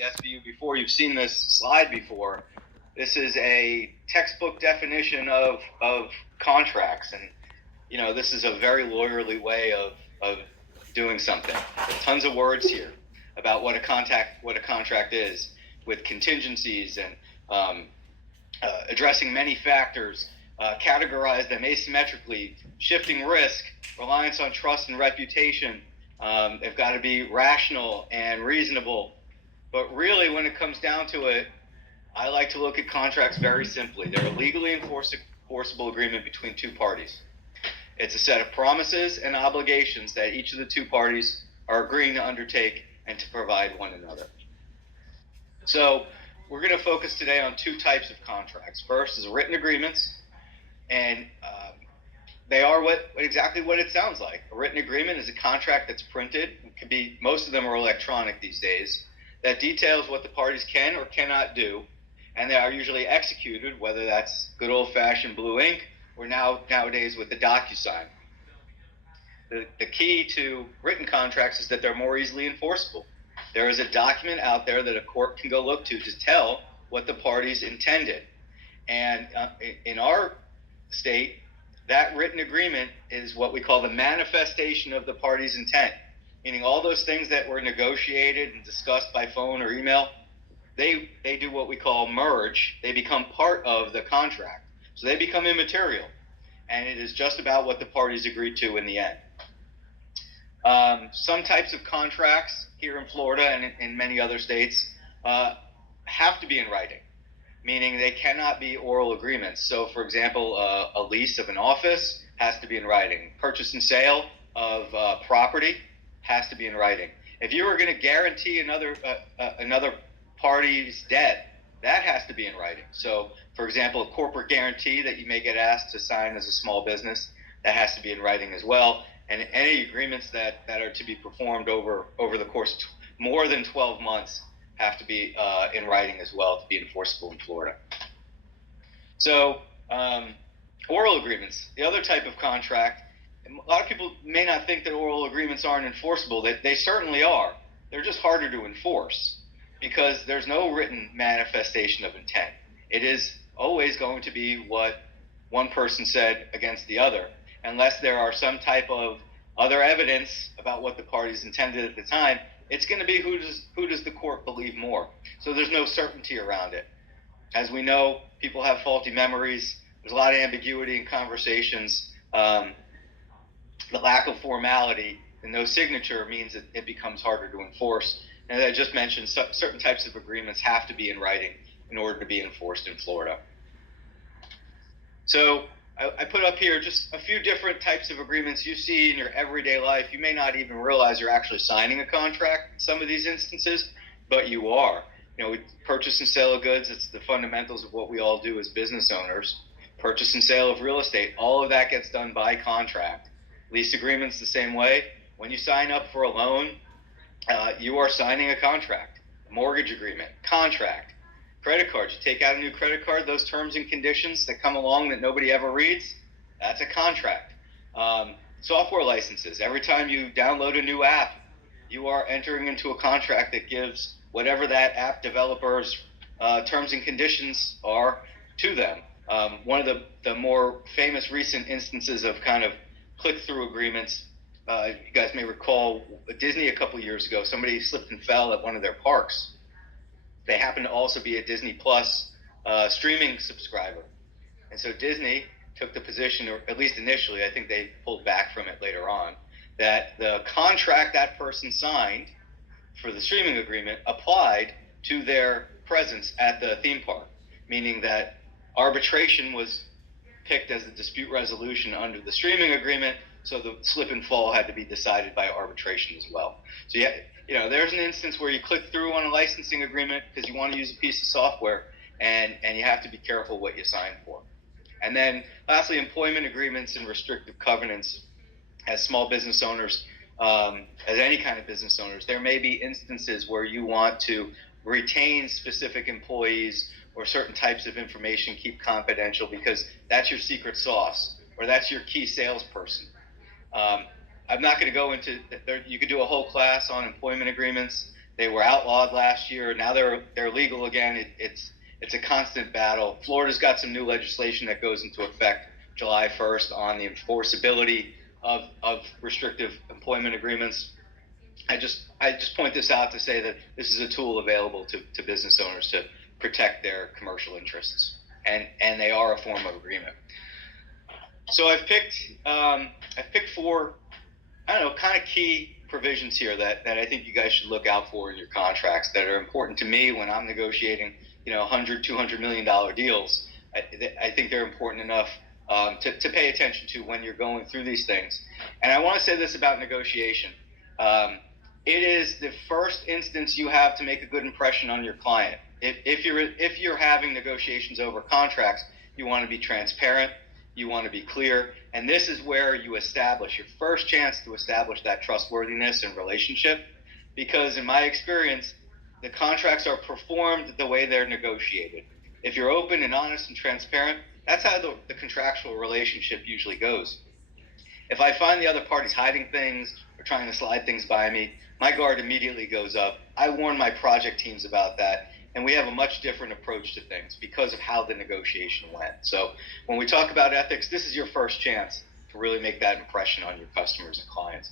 the SBU before, you've seen this slide before. This is a textbook definition of contracts, and this is a very lawyerly way of doing something. Tons of words here about what a contract is, with contingencies and addressing many factors, categorize them asymmetrically, shifting risk, reliance on trust and reputation. They've got to be rational and reasonable. But really, when it comes down to it, I like to look at contracts very simply. They're a legally enforceable agreement between two parties. It's a set of promises and obligations that each of the two parties are agreeing to undertake and to provide one another. So we're going to focus today on two types of contracts. First is written agreements, and they are exactly what it sounds like. A written agreement is a contract that's printed. It could be, most of them are electronic these days, that details what the parties can or cannot do, and they are usually executed, whether that's good old-fashioned blue ink or nowadays with the DocuSign. The key to written contracts is that they're more easily enforceable. There is a document out there that a court can go look to tell what the parties intended. And in our state, that written agreement is what we call the manifestation of the party's intent, meaning all those things that were negotiated and discussed by phone or email, they do what we call merge. They become part of the contract. So they become immaterial. And it is just about what the parties agreed to in the end. Some types of contracts here in Florida and in many other states have to be in writing, meaning they cannot be oral agreements. So, for example, a lease of an office has to be in writing. Purchase and sale of property has to be in writing. If you were going to guarantee another party's debt, that has to be in writing. So, for example, a corporate guarantee that you may get asked to sign as a small business, that has to be in writing as well. And any agreements that are to be performed over the course of more than 12 months have to be in writing as well to be enforceable in Florida. So oral agreements, the other type of contract, a lot of people may not think that oral agreements aren't enforceable. They certainly are. They're just harder to enforce because there's no written manifestation of intent. It is always going to be what one person said against the other, unless there are some type of other evidence about what the parties intended at the time. It's going to be who does the court believe more. So there's no certainty around it. As we know, people have faulty memories. There's a lot of ambiguity in conversations. The lack of formality and no signature means that it becomes harder to enforce. And as I just mentioned, certain types of agreements have to be in writing in order to be enforced in Florida. So I put up here just a few different types of agreements you see in your everyday life. You may not even realize you're actually signing a contract in some of these instances, but you are. We purchase and sale of goods, it's the fundamentals of what we all do as business owners. Purchase and sale of real estate, all of that gets done by contract. Lease agreements the same way. When you sign up for a loan, you are signing a contract. Mortgage agreement, contract. Credit cards, you take out a new credit card, those terms and conditions that come along that nobody ever reads, that's a contract. Software licenses, every time you download a new app, you are entering into a contract that gives whatever that app developer's terms and conditions are to them. One of the more famous recent instances of kind of click-through agreements, you guys may recall Disney a couple years ago, somebody slipped and fell at one of their parks. They happen to also be a Disney Plus streaming subscriber. And so Disney took the position, or at least initially, I think they pulled back from it later on, that the contract that person signed for the streaming agreement applied to their presence at the theme park, meaning that arbitration was picked as the dispute resolution under the streaming agreement, so the slip and fall had to be decided by arbitration as well. So there's an instance where you click through on a licensing agreement because you want to use a piece of software, and you have to be careful what you sign for. And then lastly, employment agreements and restrictive covenants. As small business owners, as any kind of business owners, there may be instances where you want to retain specific employees or certain types of information, keep confidential, because that's your secret sauce or that's your key salesperson. I'm not going to go into, you could do a whole class on employment agreements. They were outlawed last year. Now they're legal again. It's a constant battle. Florida's got some new legislation that goes into effect July 1st on the enforceability of restrictive employment agreements. I just point this out to say that this is a tool available to business owners to protect their commercial interests, and they are a form of agreement. So I've picked 4, I don't know, kind of key provisions here that I think you guys should look out for in your contracts that are important to me when I'm negotiating, $100, $200 million deals. I think they're important enough to pay attention to when you're going through these things. And I want to say this about negotiation. It is the first instance you have to make a good impression on your client. If you're having negotiations over contracts, you want to be transparent, you want to be clear, and this is where you establish your first chance to establish that trustworthiness and relationship, because in my experience, the contracts are performed the way they're negotiated. If you're open and honest and transparent, that's how the contractual relationship usually goes. If I find the other party's hiding things or trying to slide things by me, my guard immediately goes up. I warn my project teams about that, and we have a much different approach to things because of how the negotiation went. So when we talk about ethics, this is your first chance to really make that impression on your customers and clients.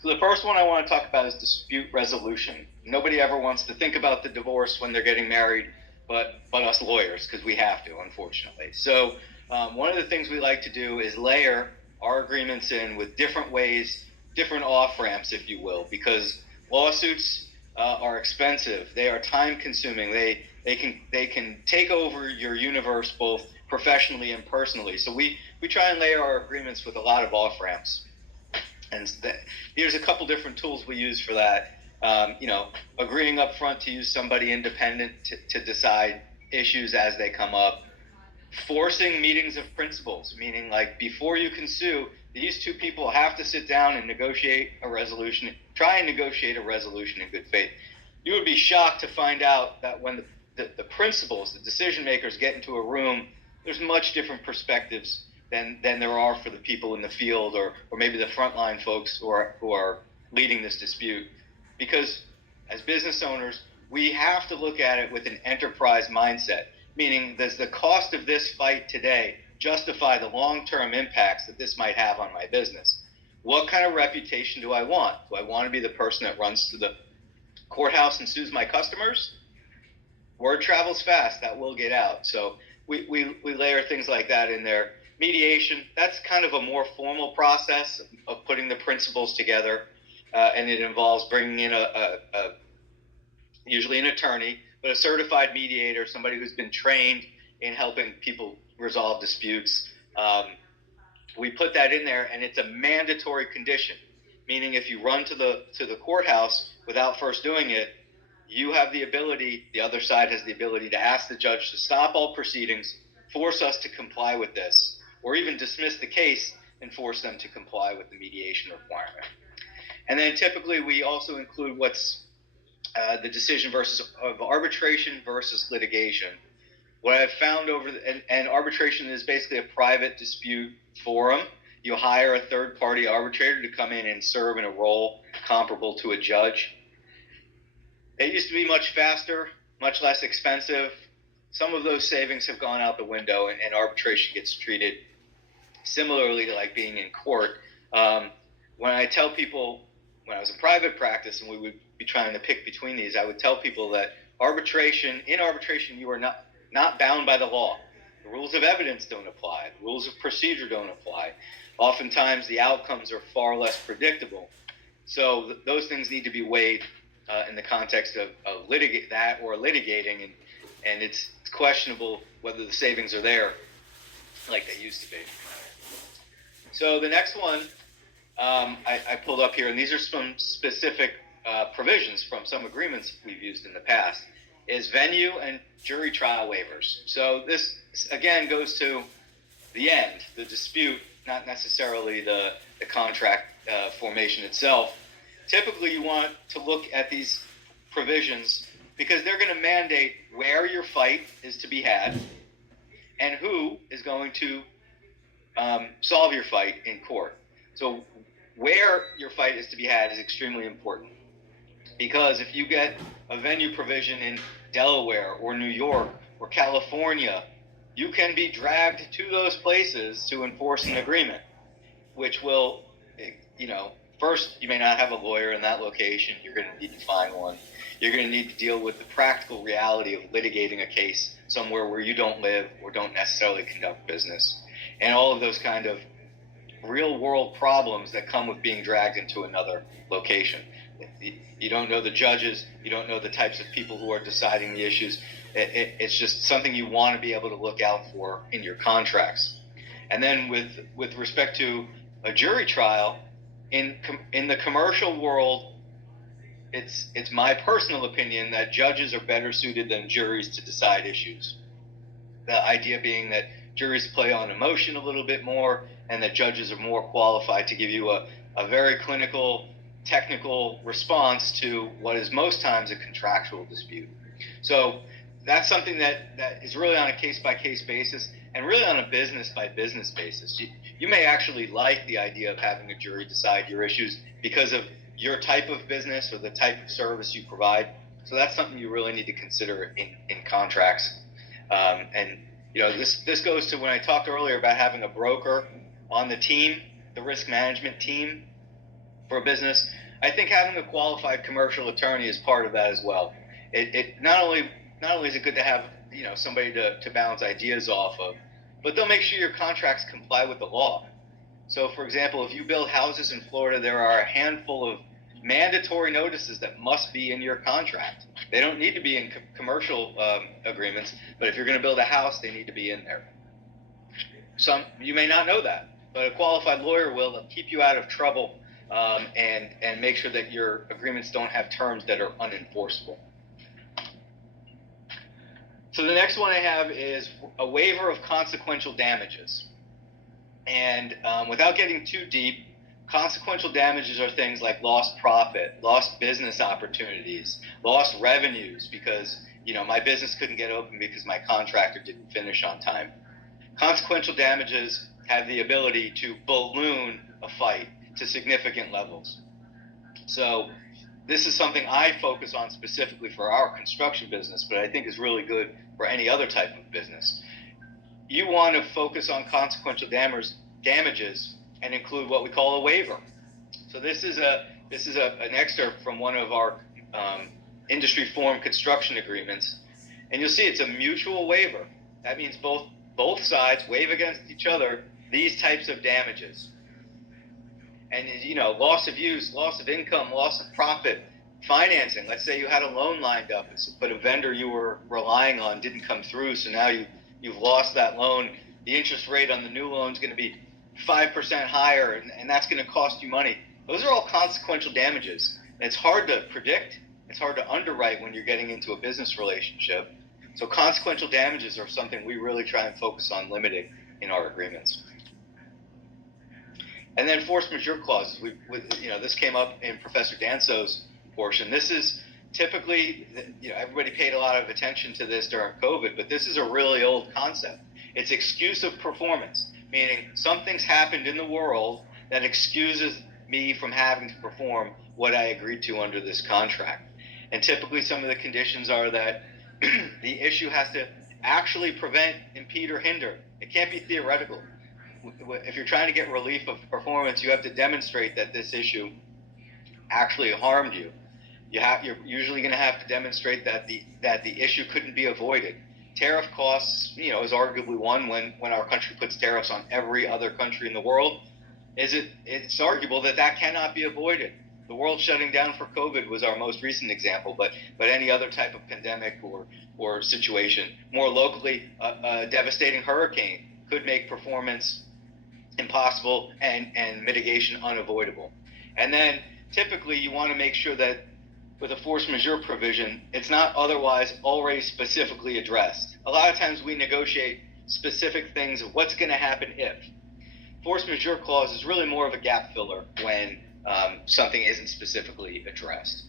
So the first one I want to talk about is dispute resolution. Nobody ever wants to think about the divorce when they're getting married, but us lawyers, because we have to, unfortunately. So one of the things we like to do is layer our agreements in with different ways, different off-ramps, if you will, because lawsuits are expensive. They are time-consuming. They can take over your universe both professionally and personally. So we try and layer our agreements with a lot of off-ramps. And here's a couple different tools we use for that. Agreeing up front to use somebody independent to decide issues as they come up. Forcing meetings of principals, meaning like before you can sue, these two people have to sit down and negotiate a resolution, try and negotiate a resolution in good faith. You would be shocked to find out that when the principals, the decision makers get into a room, there's much different perspectives than there are for the people in the field or maybe the frontline folks who are leading this dispute. Because as business owners, we have to look at it with an enterprise mindset, meaning does the cost of this fight today justify the long-term impacts that this might have on my business? What kind of reputation do I want? Do I want to be the person that runs to the courthouse and sues my customers? Word travels fast, that will get out. So we layer things like that in there. Mediation, that's kind of a more formal process of putting the principles together, and it involves bringing in usually an attorney, but a certified mediator, somebody who's been trained in helping people resolve disputes. We put that in there, and it's a mandatory condition, meaning if you run to the courthouse without first doing it, you have the ability, the other side has the ability to ask the judge to stop all proceedings, force us to comply with this, or even dismiss the case and force them to comply with the mediation requirement. And then typically we also include what's the decision of arbitration versus litigation. What I've found and arbitration is basically a private dispute forum. You hire a third-party arbitrator to come in and serve in a role comparable to a judge. It used to be much faster, much less expensive. Some of those savings have gone out the window, and arbitration gets treated similarly to like being in court. When I tell people, when I was in private practice and we would be trying to pick between these, I would tell people that in arbitration, you are not bound by the law. The rules of evidence don't apply. The rules of procedure don't apply. Oftentimes, the outcomes are far less predictable. So those things need to be weighed in the context of litigating, and it's questionable whether the savings are there like they used to be. So the next one I pulled up here, and these are some specific provisions from some agreements we've used in the past, is venue and jury trial waivers. So this, again, goes to the end, the dispute, not necessarily the contract formation itself. Typically, you want to look at these provisions because they're going to mandate where your fight is to be had and who is going to solve your fight in court. So where your fight is to be had is extremely important. Because if you get a venue provision in Delaware or New York or California, you can be dragged to those places to enforce an agreement, which will, first, you may not have a lawyer in that location. You're going to need to find one. You're going to need to deal with the practical reality of litigating a case somewhere where you don't live or don't necessarily conduct business, and all of those kind of real world problems that come with being dragged into another location. You don't know the judges, you don't know the types of people who are deciding the issues. It's just something you want to be able to look out for in your contracts. And then with respect to a jury trial, in the commercial world, it's my personal opinion that judges are better suited than juries to decide issues. The idea being that juries play on emotion a little bit more, and that judges are more qualified to give you a very clinical, technical response to what is most times a contractual dispute. So that's something that is really on a case-by-case basis and really on a business-by-business basis. You may actually like the idea of having a jury decide your issues because of your type of business or the type of service you provide. So that's something you really need to consider in contracts. And this goes to when I talked earlier about having a broker on the team, the risk management team for a business. I think having a qualified commercial attorney is part of that as well. It not only is it good to have somebody to bounce ideas off of, but they'll make sure your contracts comply with the law. So, for example, if you build houses in Florida, there are a handful of mandatory notices that must be in your contract. They don't need to be in commercial agreements, but if you're going to build a house, they need to be in there. You may not know that, but a qualified lawyer will. They'll keep you out of trouble and make sure that your agreements don't have terms that are unenforceable. So the next one I have is a waiver of consequential damages. And without getting too deep, consequential damages are things like lost profit, lost business opportunities, lost revenues because my business couldn't get open because my contractor didn't finish on time. Consequential damages have the ability to balloon a fight to significant levels. So this is something I focus on specifically for our construction business, but I think is really good for any other type of business. You want to focus on consequential damages and include what we call a waiver. So this is an excerpt from one of our industry form construction agreements, and you'll see it's a mutual waiver. That means both sides waive against each other these types of damages. And loss of use, loss of income, loss of profit, financing. Let's say you had a loan lined up, but a vendor you were relying on didn't come through, so now you've lost that loan. The interest rate on the new loan is going to be 5% higher, and that's going to cost you money. Those are all consequential damages. And it's hard to predict. It's hard to underwrite when you're getting into a business relationship. So consequential damages are something we really try and focus on limiting in our agreements. And then force majeure clauses. This came up in Professor Danso's portion. This is typically, everybody paid a lot of attention to this during COVID, but this is a really old concept. It's excuse of performance, meaning something's happened in the world that excuses me from having to perform what I agreed to under this contract. And typically some of the conditions are that the issue has to actually prevent, impede, or hinder. It can't be theoretical. If you're trying to get relief of performance, you have to demonstrate that this issue actually harmed you. You're usually going to have to demonstrate that the issue couldn't be avoided. Tariff costs, is arguably one when our country puts tariffs on every other country in the world. It's arguable that cannot be avoided. The world shutting down for COVID was our most recent example, but any other type of pandemic or situation. More locally, a devastating hurricane could make performance impossible and mitigation unavoidable. And then typically you want to make sure that with a force majeure provision, it's not otherwise already specifically addressed. A lot of times we negotiate specific things of what's going to happen if. Force majeure clause is really more of a gap filler when something isn't specifically addressed.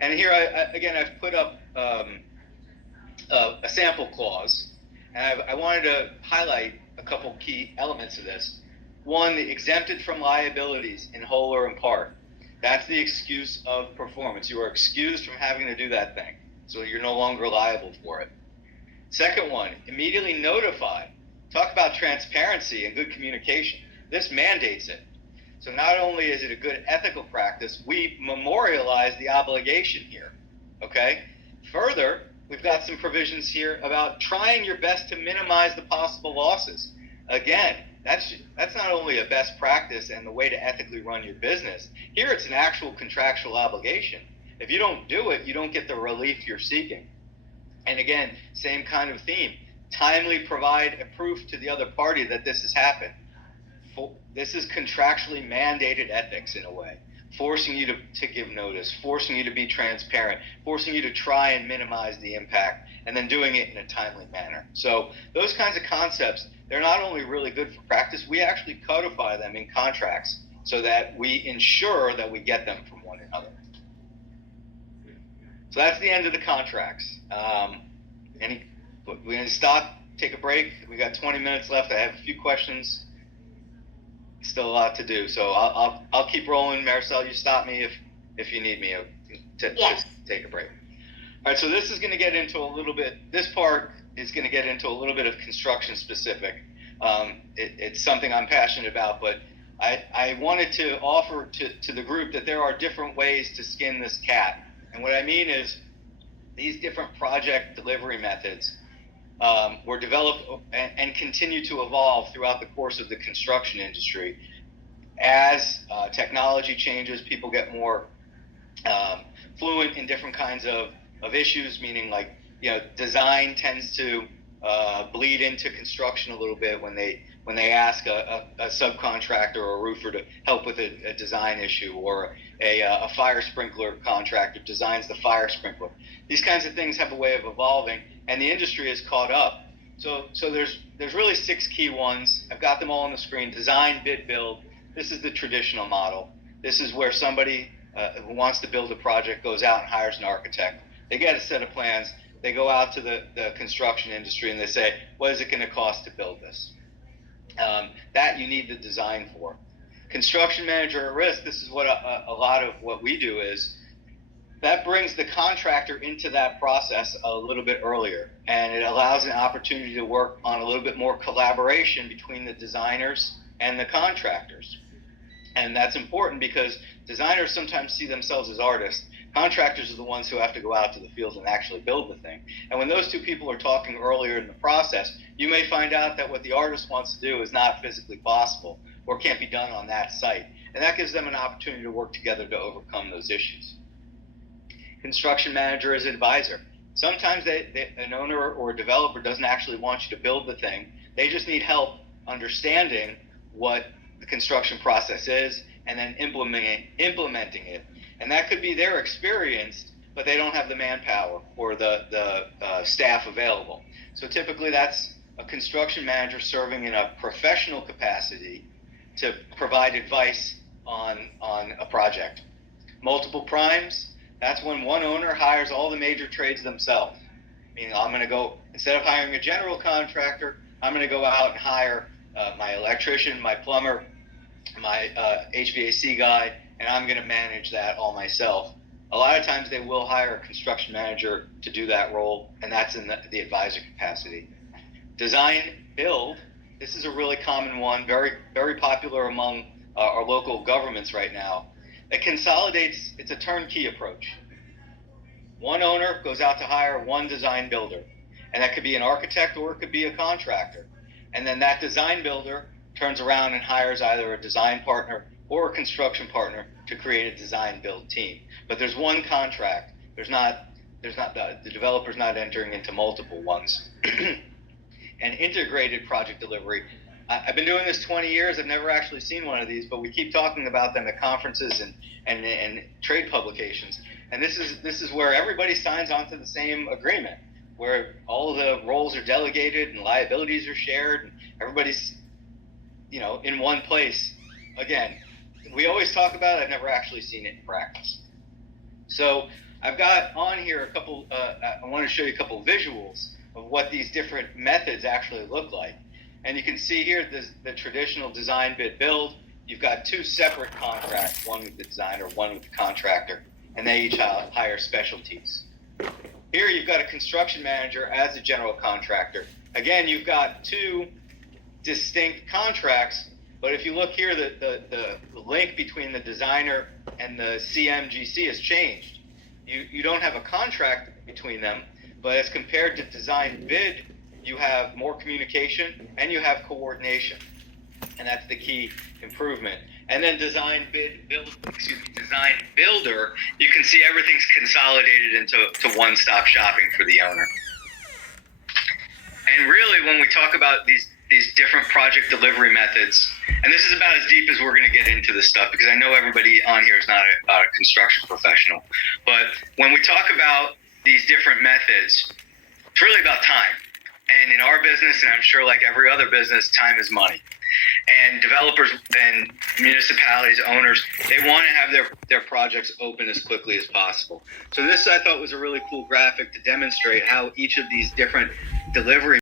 And here, I've put up a sample clause, and I wanted to highlight a couple key elements of this. One, the exempted from liabilities in whole or in part. That's the excuse of performance. You are excused from having to do that thing, so you're no longer liable for it. Second one, immediately notify. Talk about transparency and good communication. This mandates it. So not only is it a good ethical practice, we memorialize the obligation here, okay? Further, we've got some provisions here about trying your best to minimize the possible losses. Again, that's not only a best practice and the way to ethically run your business. Here it's an actual contractual obligation. If you don't do it, you don't get the relief you're seeking. And again, same kind of theme. Timely provide a proof to the other party that this has happened. This is contractually mandated ethics in a way, forcing you to give notice, forcing you to be transparent, forcing you to try and minimize the impact, and then doing it in a timely manner. So those kinds of concepts, they're not only really good for practice, we actually codify them in contracts so that we ensure that we get them from one another. So that's the end of the contracts. We're going to stop, take a break. We got 20 minutes left. I have a few questions. Still a lot to do, so I'll keep rolling. Maricel, you stop me if you need me to take a break. All right, so this is going to get into a little bit. This part is going to get into a little bit of construction specific. It's something I'm passionate about, but I wanted to offer to the group that there are different ways to skin this cat, and what I mean is these different project delivery methods were developed and continue to evolve throughout the course of the construction industry. As technology changes, people get more fluent in different kinds of issues, meaning like, design tends to bleed into construction a little bit when they ask a subcontractor or a roofer to help with a design issue, or a fire sprinkler contractor designs the fire sprinkler. These kinds of things have a way of evolving, and the industry has caught up. So there's really 6 key ones. I've got them all on the screen. Design, bid, build. This is the traditional model. This is where somebody who wants to build a project goes out and hires an architect. They get a set of plans. They go out to the construction industry and they say, what is it going to cost to build this? That you need the design for. Construction manager at risk, this is what a lot of what we do is, that brings the contractor into that process a little bit earlier, and it allows an opportunity to work on a little bit more collaboration between the designers and the contractors. And that's important because designers sometimes see themselves as artists. Contractors are the ones who have to go out to the field and actually build the thing. And when those two people are talking earlier in the process, you may find out that what the artist wants to do is not physically possible or can't be done on that site. And that gives them an opportunity to work together to overcome those issues. Construction manager as advisor. Sometimes an owner or a developer doesn't actually want you to build the thing. They just need help understanding what the construction process is and then implementing it. And that could be they're experienced, but they don't have the manpower or the staff available. So typically that's a construction manager serving in a professional capacity to provide advice on a project. Multiple primes, that's when one owner hires all the major trades themselves. Meaning I'm going to go, instead of hiring a general contractor, I'm going to go out and hire my electrician, my plumber, my HVAC guy, and I'm going to manage that all myself. A lot of times they will hire a construction manager to do that role, and that's in the advisor capacity. Design build, this is a really common one, very, very popular among our local governments right now. It consolidates, it's a turnkey approach. One owner goes out to hire one design builder, and that could be an architect or it could be a contractor. And then that design builder turns around and hires either a design partner or a construction partner to create a design build team. But there's one contract. The developer's not entering into multiple ones. And integrated project delivery. I've been doing this 20 years. I've never actually seen one of these, but we keep talking about them at conferences and trade publications. And this is where everybody signs onto the same agreement, where all of the roles are delegated and liabilities are shared, and everybody's, in one place. Again, we always talk about it. I've never actually seen it in practice. So I've got on here a couple. I want to show you a couple visuals of what these different methods actually look like. And you can see here the traditional design, bid, build. you've got two separate contracts, one with the designer, one with the contractor, and they each hire specialties. Here you've got a construction manager as a general contractor. Again, you've got two distinct contracts, but if you look here, the link between the designer and the CMGC has changed. You don't have a contract between them, but as compared to design bid, you have more communication and you have coordination, and that's the key improvement. And then design builder, you can see everything's consolidated into one-stop shopping for the owner. And really, when we talk about these different project delivery methods, and this is about as deep as we're going to get into this stuff, because I know everybody on here is not a construction professional, but when we talk about these different methods, it's really about time. And in our business, and I'm sure like every other business, time is money. And developers and municipalities, owners, they want to have their projects open as quickly as possible. So this, I thought, was a really cool graphic to demonstrate how each of these different delivery